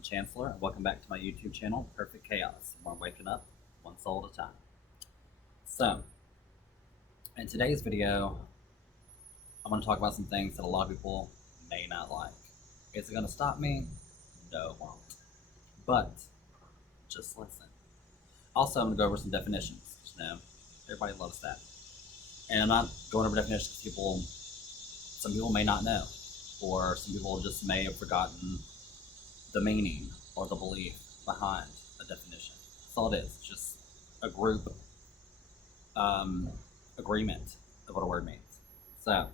I'm Chancellor, and welcome back to my YouTube channel, Perfect Chaos. We're waking up one soul at a time. So, in today's video, I'm going to talk about some things that a lot of people may not like. Is it going to stop me? No, it won't. But, just listen. Also, I'm going to go over some definitions. You know, everybody loves that. And I'm not going over definitions because some people may not know, or some people just may have forgotten the meaning or the belief behind a definition. That's all it is. It's just a group agreement of what a word means. So,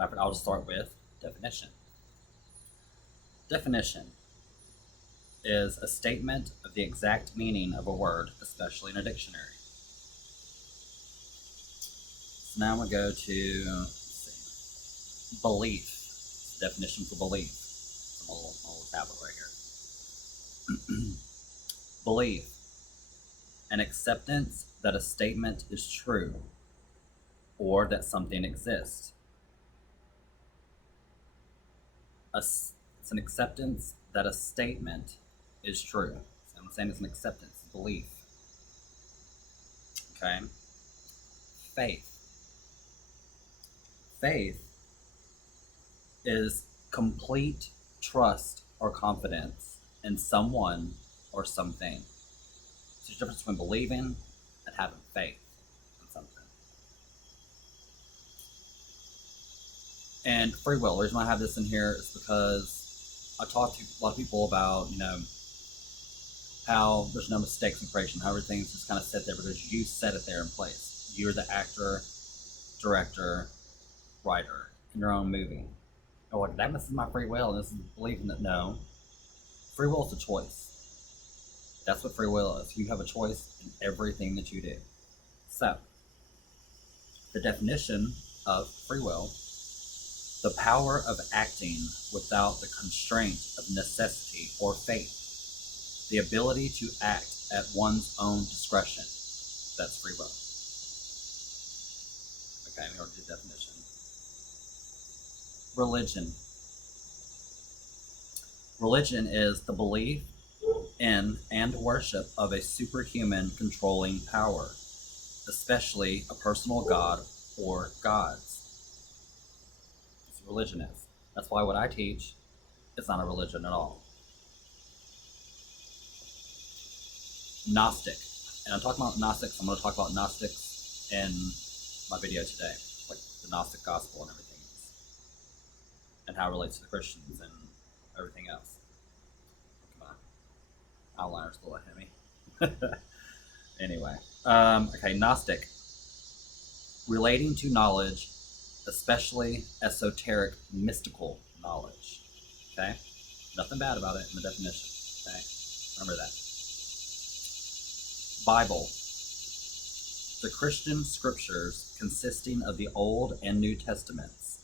I'll just start with definition. Definition is a statement of the exact meaning of a word, especially in a dictionary. So now I'm going to go to belief. Definition for belief. My little tablet right here. Belief. An acceptance that a statement is true or that something exists. It's an acceptance that a statement is true. So I'm saying it's an acceptance, belief. Okay. Faith. Faith is complete trust or confidence in someone or something. So there's a difference between believing and having faith in something. And free will. The reason why I have this in here is because I talk to a lot of people about, how there's no mistakes in creation, how everything's just kind of set there because you set it there in place. You're the actor, director, writer in your own movie. Oh, that misses my free will, and this is believing that no. Free will is a choice. That's what free will is. You have a choice in everything that you do. So, the definition of free will: the power of acting without the constraint of necessity or fate. The ability to act at one's own discretion. That's free will. Okay, we already did definition. Religion. Religion is the belief in and worship of a superhuman controlling power, especially a personal god or gods. That's what religion is. That's why what I teach is not a religion at all. Gnostic. And I'm talking about Gnostics. I'm going to talk about Gnostics in my video today, like the Gnostic gospel and everything else, and how it relates to the Christians and everything else. Come on. Outliner's a little heavy. Anyway. Okay, Gnostic. Relating to knowledge, especially esoteric, mystical knowledge. Okay? Nothing bad about it in the definition. Okay? Remember that. Bible. The Christian scriptures consisting of the Old and New Testaments.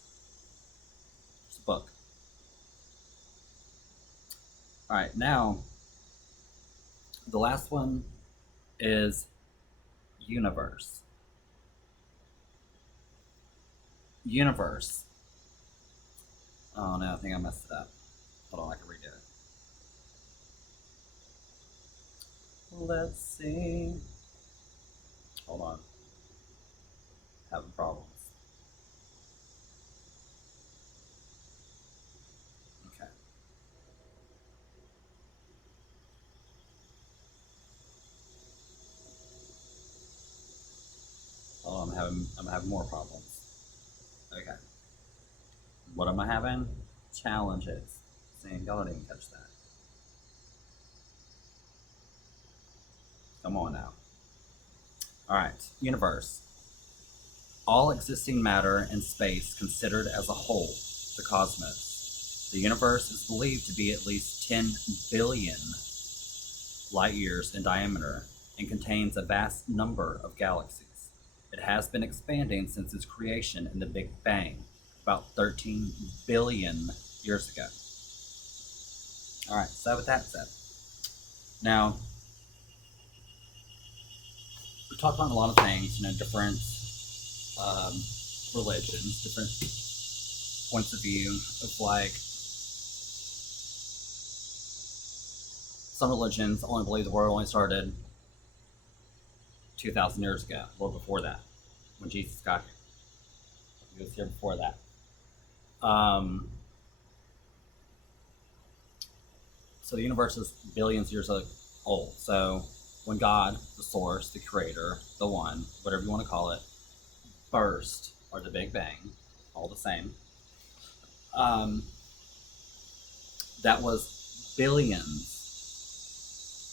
It's a book. Alright, now, the last one is universe. Universe. Oh no, I think I messed it up. Hold on, I can redo it. Let's see. Hold on. Having problems. Okay. Hold on, I'm having more problems. Okay. What am I having? Challenges. See, y'all didn't even catch that. Come on now. Alright, universe. All existing matter and space considered as a whole, the cosmos. The universe is believed to be at least 10 billion light years in diameter and contains a vast number of galaxies. It has been expanding since its creation in the Big Bang, about 13 billion years ago. Alright, so with that said, now, we talk about a lot of things, different religions, different points of view of like Some religions only believe the world only started 2,000 years ago, a little before that, when Jesus got here. He was here before that. So the universe is billions of years old. So when God, the source, the creator, the one, whatever you want to call it, burst, or the Big Bang, all the same, that was billions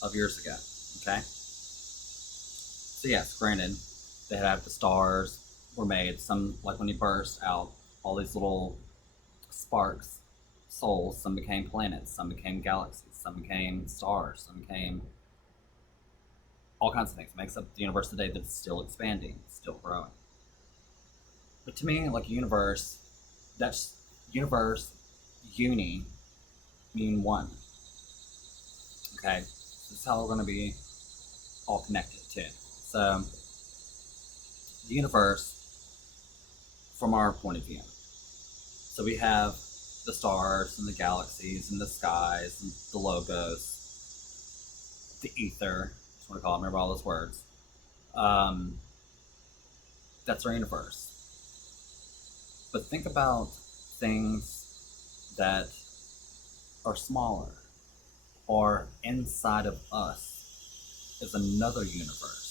of years ago. Okay? So yes, granted, they had the stars were made. Some, like when you burst out, all these little sparks, souls, some became planets, some became galaxies, some became stars, some became all kinds of things. It makes up the universe today that's still expanding, still growing. But to me, like a universe, that's universe, uni, mean one. Okay? This is how we're going to be all connected too. So, the universe, from our point of view. So we have the stars and the galaxies and the skies and the logos, the ether, just want to call it, remember all those words. That's our universe. But think about things that are smaller or inside of us is another universe.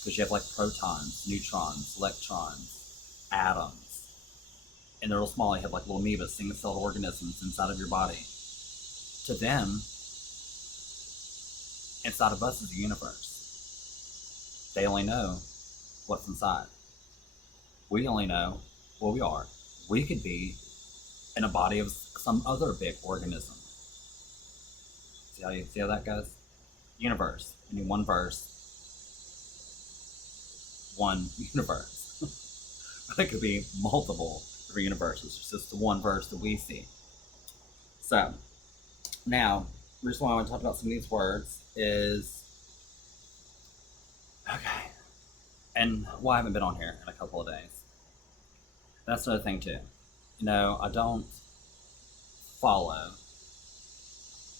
Because you have like protons, neutrons, electrons, atoms. And they're real small. You have like little amoebas, single-celled organisms inside of your body. To them, inside of us is a universe. They only know what's inside. We only know what we are. We could be in a body of some other big organism. See how that goes? Universe. I mean, one verse. One universe. But it could be multiple different universes. It's just the one verse that we see. So, now, the reason why I want to talk about some of these words is, okay, and why I haven't been on here in a couple of days. That's another thing too. You know, I don't follow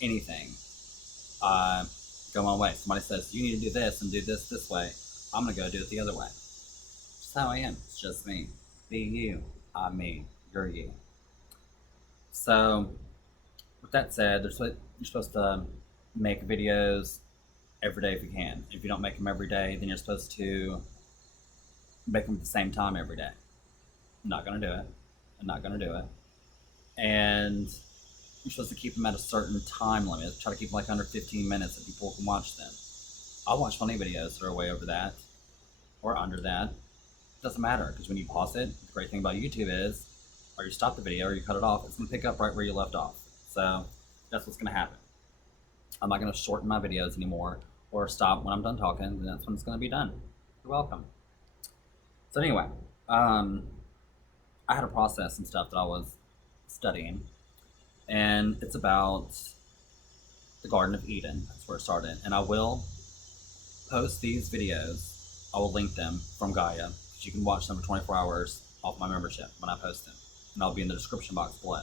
anything. I go my way. Somebody says, you need to do this and do this way. I'm going to go do it the other way. That's how I am. It's just me. Be you. I'm me. You're you. So, with that said, you're supposed to make videos every day if you can. If you don't make them every day, then you're supposed to make them at the same time every day. I'm not going to do it. I'm not going to do it. And you're supposed to keep them at a certain time limit. Try to keep them like under 15 minutes so people can watch them. I'll watch funny videos that are way over that or under that. It doesn't matter, because when you pause it, the great thing about YouTube is, or you stop the video or you cut it off, it's going to pick up right where you left off. So that's what's going to happen. I'm not going to shorten my videos anymore or stop when I'm done talking, and that's when it's going to be done. You're welcome. So anyway, I had to process some stuff that I was studying, and it's about the Garden of Eden. That's where it started. And I will post these videos. I will link them from Gaia, so you can watch them for 24 hours off my membership when I post them. And I'll be in the description box below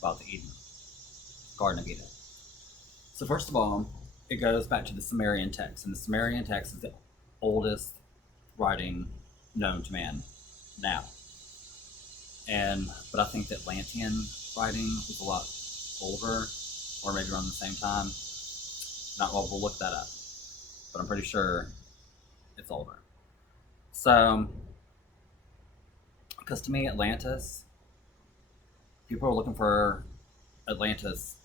about the Garden of Eden. So first of all, it goes back to the Sumerian text. And the Sumerian text is the oldest writing known to man now. But I think the Atlantean writing was a lot older, or maybe around the same time. We'll look that up, but I'm pretty sure it's older. So, because to me, Atlantis, people are looking for Atlantis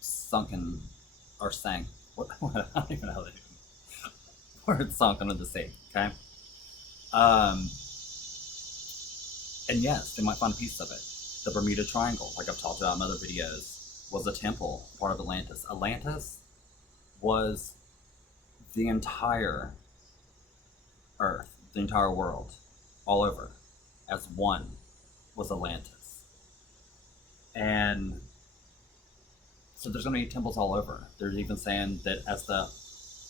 sunken or sank. What I don't even know how they do. Where it's sunk under the sea. Okay. And yes, they might find a piece of it. The Bermuda Triangle, like I've talked about in other videos, was a temple, part of Atlantis. Atlantis was the entire Earth, the entire world, all over, as one, was Atlantis. And so there's going to be temples all over. There's even saying that as the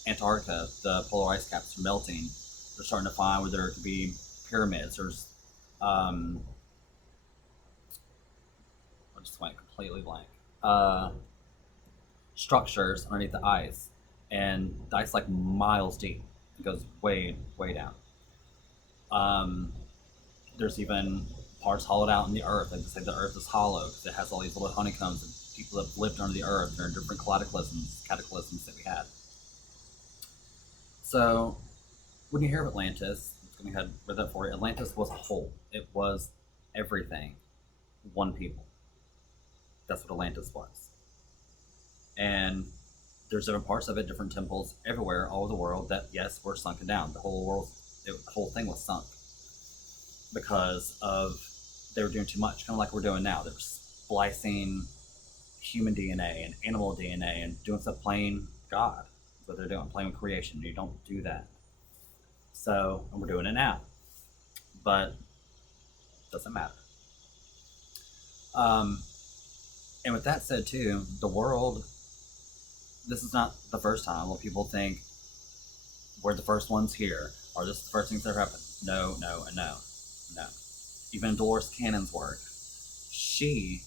Antarctica, the polar ice caps are melting, they're starting to find where there could be pyramids. There's I just went completely blank. structures underneath the ice, and the ice like miles deep. It goes way, way down. Um, there's even parts hollowed out in the earth. Like they say the earth is hollow because it has all these little honeycombs and people that have lived under the earth. There are different cataclysms that we had. So when you hear of Atlantis, I'm just going to go ahead and read that for you. Atlantis was a whole. It was everything. One people. That's what Atlantis was. And there's different parts of it, different temples everywhere, all over the world that, yes, were sunken down. The whole thing was sunk because of they were doing too much, kind of like we're doing now. They were splicing human DNA and animal DNA and doing stuff playing God. That's what they're doing, playing with creation. You don't do that. So, and we're doing it now. But it doesn't matter. And with that said, too, the world, this is not the first time where people think we're the first ones here, or this is the first things that ever happened. No, no, and no, no. Even Dolores Cannon's work, she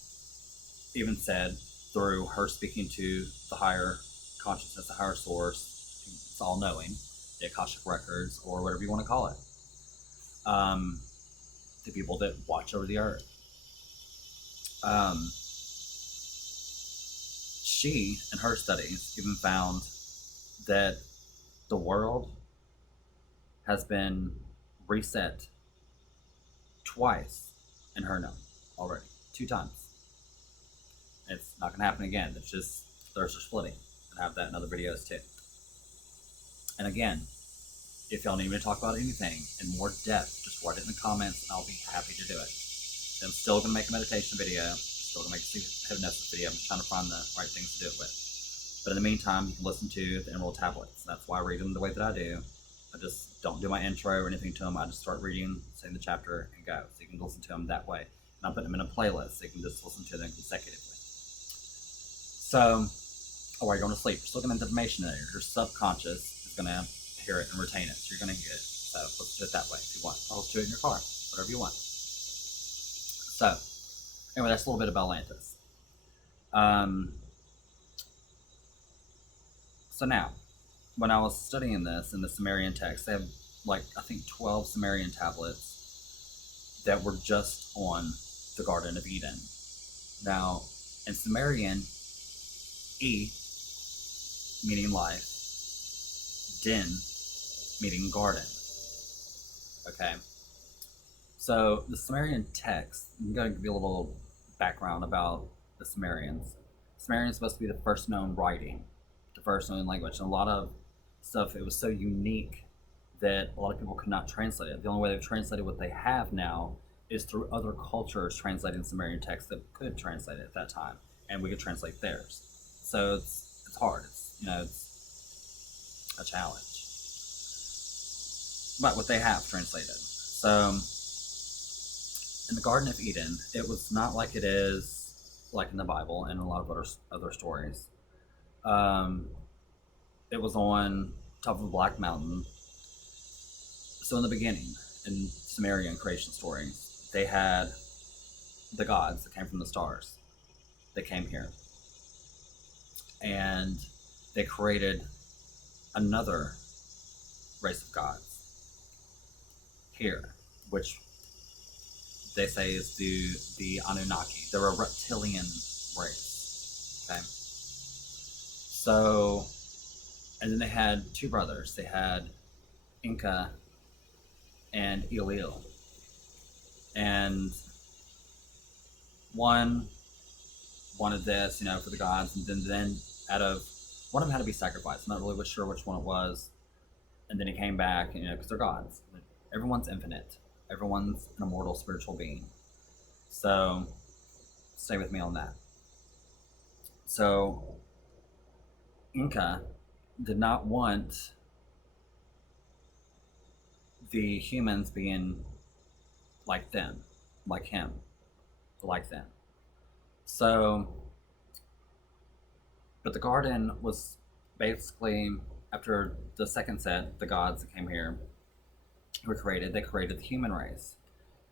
even said through her speaking to the higher consciousness, the higher source, it's all knowing, the Akashic records, or whatever you want to call it, the people that watch over the earth. She, in her studies, even found that the world has been reset twice in her knowing already, 2 times. It's not going to happen again. It's just the earths are splitting. And I have that in other videos too. And again, if y'all need me to talk about anything in more depth, just write it in the comments and I'll be happy to do it. I'm still going to make a meditation video. I'm still going to make a hypnosis video. I'm just trying to find the right things to do it with. But in the meantime, you can listen to the Emerald Tablets. That's why I read them the way that I do. I just don't do my intro or anything to them. I just start reading, saying the chapter, and go. So you can listen to them that way. And I'm putting them in a playlist so you can just listen to them consecutively. So, while you're going to sleep, you're still going to get information in there. Your subconscious is going to hear it and retain it. So you're going to get it. So listen to it that way if you want. Or listen to it in your car, whatever you want. So, anyway, that's a little bit about Atlantis. So now, when I was studying this in the Sumerian text, they have like, I think 12 Sumerian tablets that were just on the Garden of Eden. Now, in Sumerian, E meaning life, Den meaning garden. Okay. So the Sumerian text, I'm going to give you a little background about the Sumerians. Sumerian is supposed to be the first known writing, the first known language. And a lot of stuff, it was so unique that a lot of people could not translate it. The only way they've translated what they have now is through other cultures translating Sumerian text that could translate it at that time, and we could translate theirs. So it's hard. It's a challenge. But what they have translated. So in the Garden of Eden, it was not like it is like in the Bible and a lot of other stories. It was on top of a black mountain. So in the beginning, in Sumerian creation stories, they had the gods that came from the stars. They came here. And they created another race of gods here, which they say is the Anunnaki. They're a reptilian race. Okay. So, and then they had 2 brothers. They had Inca and Elil. And one wanted this, for the gods, and then out of one of them had to be sacrificed. I'm not really sure which one it was. And then he came back, because they're gods. Everyone's infinite. Everyone's an immortal spiritual being. So stay with me on that. So Inca did not want the humans being like them, like him, like them. So, but the garden was basically, after the second set, the gods that came here were created, they created the human race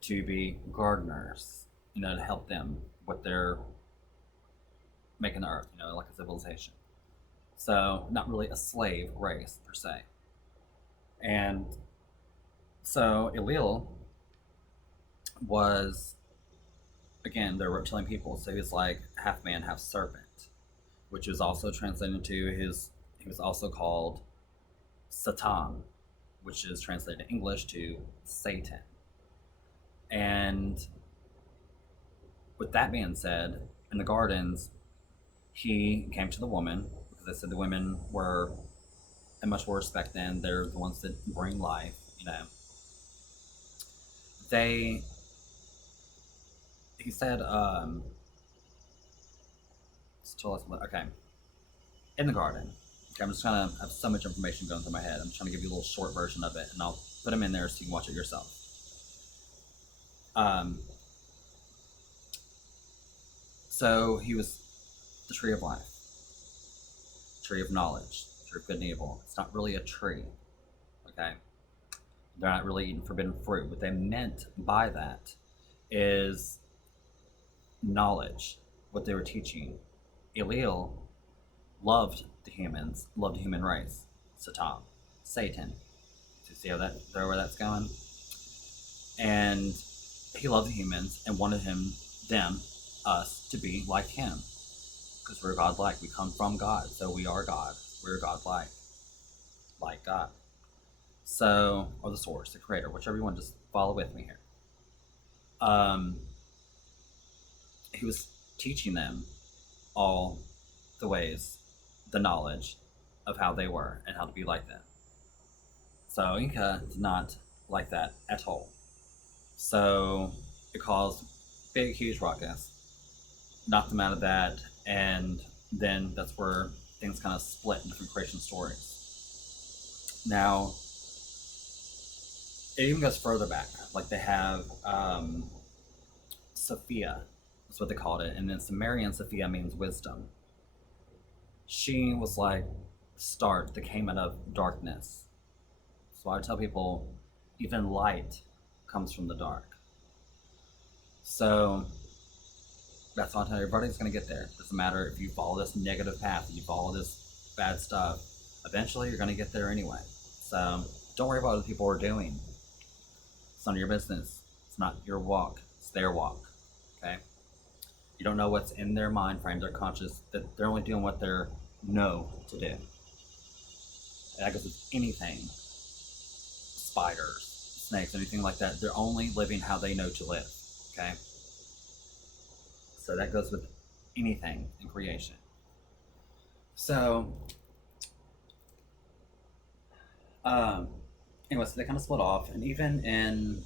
to be gardeners, to help them with their making the earth, like a civilization. So not really a slave race per se. And so Elil was, again, they're reptilian people. So he's like half man, half serpent, which is also translated to he was also called Satan, which is translated in English to Satan. And with that being said, in the gardens, he came to the woman because they said the women were in much more respect than they're the ones that bring life, you know. They, he said, okay, in the garden. Okay, I'm just trying to have so much information going through my head. I'm trying to give you a little short version of it, and I'll put them in there so you can watch it yourself. So he was the tree of life, tree of knowledge, tree of good and evil. It's not really a tree, okay? They're not really eating forbidden fruit. What they meant by that is knowledge, what they were teaching. Elil loved the humans, loved the human race. Satan. So you see how where that's going? And he loved the humans and wanted us to be like him. Because we're God-like. We come from God, so we are God. We're God-like. Like God. So, or the source, the creator, whichever you want, just follow with me here. He was teaching them all the ways, the knowledge of how they were and how to be like them. So Inca did not like that at all. So it caused big, huge ruckus, knocked them out of that, and then that's where things kind of split in different creation stories. Now, it even goes further back. Like they have Sophia, that's what they called it, and then Sumerian Sophia means wisdom. She was like the start that came out of darkness. So I tell people, even light comes from the dark. So that's why I tell everybody's going to get there. It doesn't matter if you follow this negative path, you follow this bad stuff. Eventually, you're going to get there anyway. So don't worry about what people are doing. It's none of your business. It's not your walk. It's their walk. Okay? You don't know what's in their mind frame, their conscious, that they're only doing what they know to do. And that goes with anything. Spiders, snakes, anything like that. They're only living how they know to live. Okay? So that goes with anything in creation. So, anyway, so they kind of split off, and even in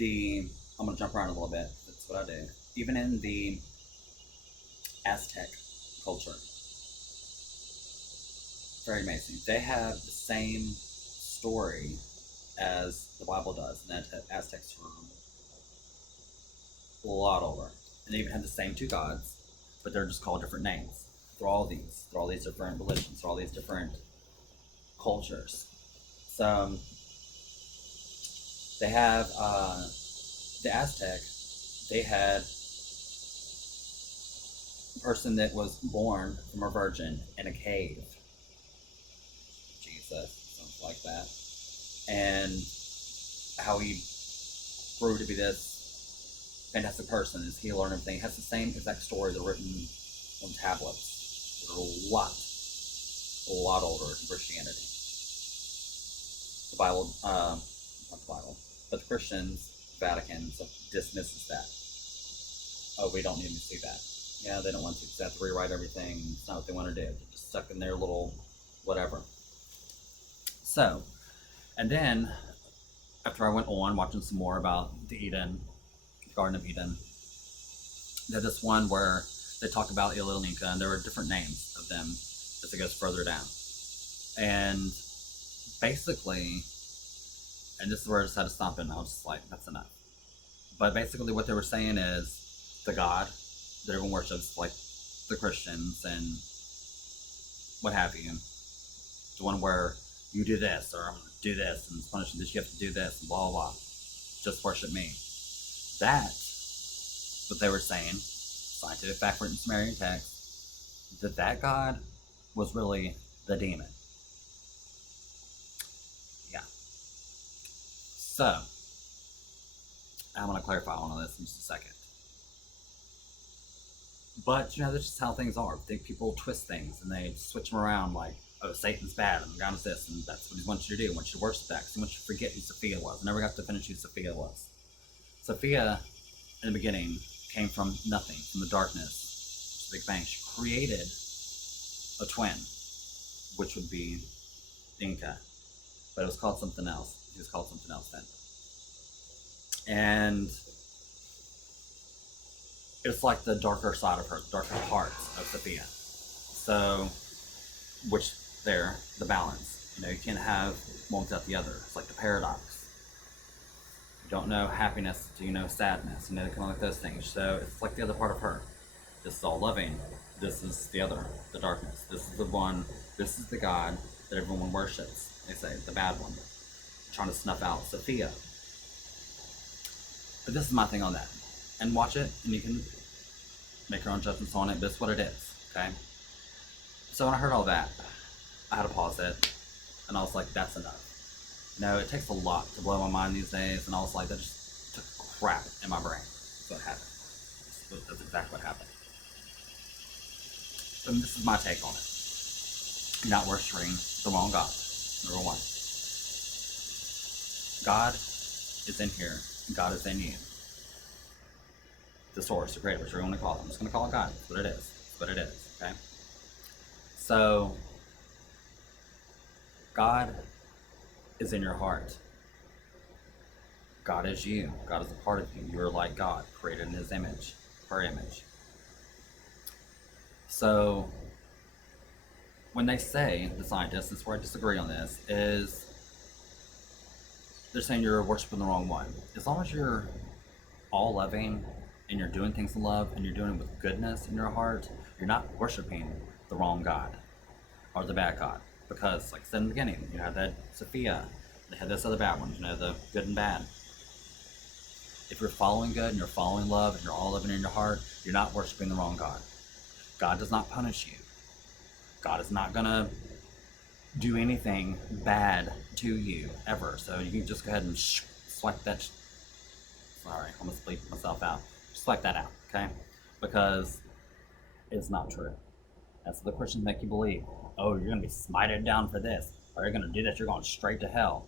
I'm going to jump around a little bit. That's what I do. Even in the Aztec culture, very amazing. They have the same story as the Bible does, and that Aztecs were a lot older. And they even had the same two gods, but they're just called different names. Through all these different religions, through all these different cultures. So they have the Aztec. They had a person that was born from a virgin in a cave. Jesus, something like that. And how he grew to be this fantastic person, his healer and everything. It has the same exact story that are written on tablets. They're a lot older than Christianity. The Bible, not the Bible, but the Christians, Vatican, dismisses that. Oh, we don't need to see that. Yeah, they don't want to because they have to rewrite everything. It's not what they want to do. They're just stuck in their little whatever. So, and then after I went on watching some more about the Garden of Eden, there's this one where they talk about Elil and Inca, and there were different names of them as it goes further down. And basically, and this is where I decided to stop it, and I was just like, that's enough. But basically what they were saying is the God that everyone worships, like the Christians and what have you, the one where you do this, or I'm going to do this, and it's punishment that you have to do this, and blah, blah, blah. Just worship me. That's what they were saying, scientific fact written in Sumerian text, that God was really the demon. Yeah. So, I'm going to clarify all of this in just a second. But, that's just how things are. People twist things and they switch them around like, oh, Satan's bad and God is this, and that's what he wants you to do. He wants you to worship that because he wants you to forget who Sophia was. I never got to finish who Sophia was. Sophia, in the beginning, came from nothing, from the darkness, the Big Bang. She created a twin, which would be Inca, but it was called something else. He was called something else then. And it's like the darker side of her, the darker part of Sophia. So, which there, the balance. You can't have one without the other. It's like the paradox. You don't know happiness until you know sadness. Kind of like those things. So it's like the other part of her. This is all loving. This is the other, the darkness. This is the one, this is the God that everyone worships. They say, the bad one. Trying to snuff out Sophia. But this is my thing on that. And watch it, and you can make your own judgments on it, but it's what it is, okay? So when I heard all that, I had to pause it, and I was like, that's enough. It takes a lot to blow my mind these days, and I was like, that just took crap in my brain. That's what happened. That's exactly what happened. And this is my take on it. You're not worshiping the wrong God, number one. God is in here, and God is in you. The source, the creator, whatever you want to call it. I'm just going to call it God. That's what it is. That's what it is, okay? So, God is in your heart. God is you. God is a part of you. You're like God, created in his image, her image. So, when they say, the scientists, this is where I disagree on this, is they're saying you're worshiping the wrong one. As long as you're all loving and you're doing things in love and you're doing it with goodness in your heart, you're not worshiping the wrong God or the bad God. Because, like I said in the beginning, you had that Sophia, they had this other bad one, the good and bad. If you're following good and you're following love and you're all loving in your heart, you're not worshiping the wrong God. God does not punish you. God is not going to do anything bad to you, ever. So you can just go ahead and swipe that. Sorry, I'm going to bleep myself out. Just swipe that out, okay? Because it's not true. That's what the Christians make you believe. Oh, you're going to be smited down for this. Or you're going to do this, you're going straight to hell.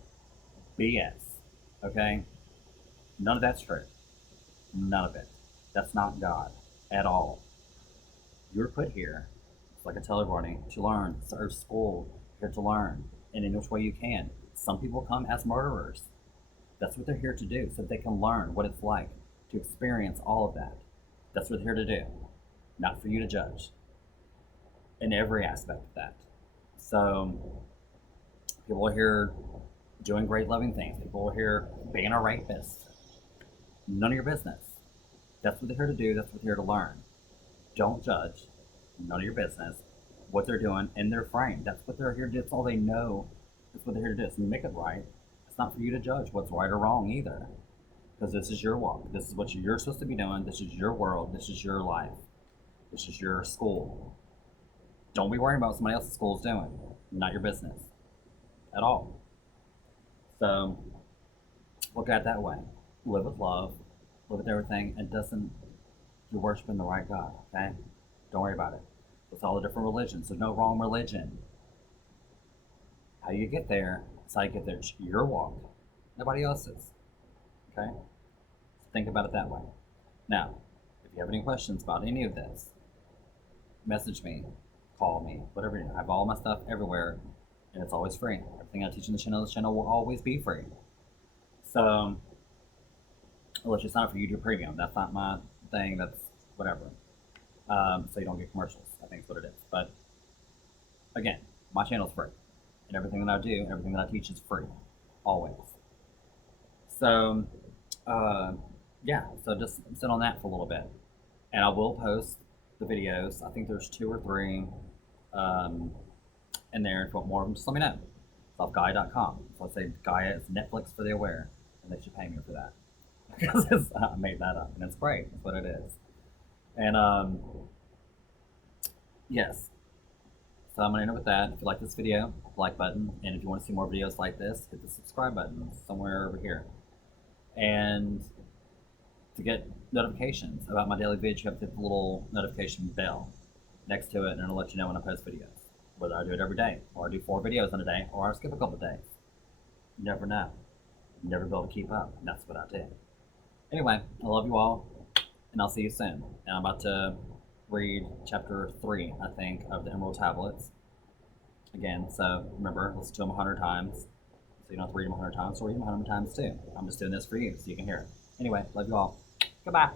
BS, okay? None of that's true. None of it. That's not God at all. You're put here, like I tell everybody, to learn. Serve school, here to learn in any which way you can. Some people come as murderers. That's what they're here to do, so they can learn what it's like to experience all of that. That's what they're here to do, not for you to judge in every aspect of that. So people are here doing great loving things. People are here being a rapist. None of your business. That's what they're here to do. That's what they're here to learn. Don't judge. None of your business. What they're doing in their frame. That's what they're here to do. That's all they know. That's what they're here to do. So you make it right. It's not for you to judge what's right or wrong either. Because this is your walk. This is what you're supposed to be doing. This is your world. This is your life. This is your school. Don't be worrying about what somebody else's school is doing. Not your business. At all. So, look at it that way. Live with love. Live with everything. It doesn't, you're worshiping the right God, okay? Don't worry about it. It's all the different religions. There's no wrong religion. How you get there, it's how you get there. It's your walk. Nobody else's. Okay? So think about it that way. Now, if you have any questions about any of this, message me, call me, whatever you do. I have all my stuff everywhere, and it's always free. Everything I teach in this channel will always be free. So, I'll let you sign up for YouTube Premium. That's not my thing. That's whatever. So you don't get commercials. I think that's what it is. But again, my channel's free, and everything that I do, everything that I teach is free, always. So, yeah. So just sit on that for a little bit, and I will post the videos. I think there's 2 or 3 in there. If you want more of them, just let me know. It's off Gaia.com. So let's say Gaia is Netflix for the aware, and they should pay me for that. Because I made that up, and it's great. That's what it is. And yes. So I'm gonna end it with that. If you like this video, like button, and if you want to see more videos like this, hit the subscribe button somewhere over here. And to get notifications about my daily vids, you have to hit the little notification bell next to it, and it'll let you know when I post videos. Whether I do it every day, or I do 4 videos in a day, or I skip a couple of days. You never know. You never be able to keep up. And that's what I do. Anyway, I love you all, and I'll see you soon. And I'm about to read chapter 3, I think, of the Emerald Tablets. Again, so remember, listen to them 100 times. So you don't have to read them 100 times, or read them 100 times too. I'm just doing this for you, so you can hear it. Anyway, love you all. Goodbye.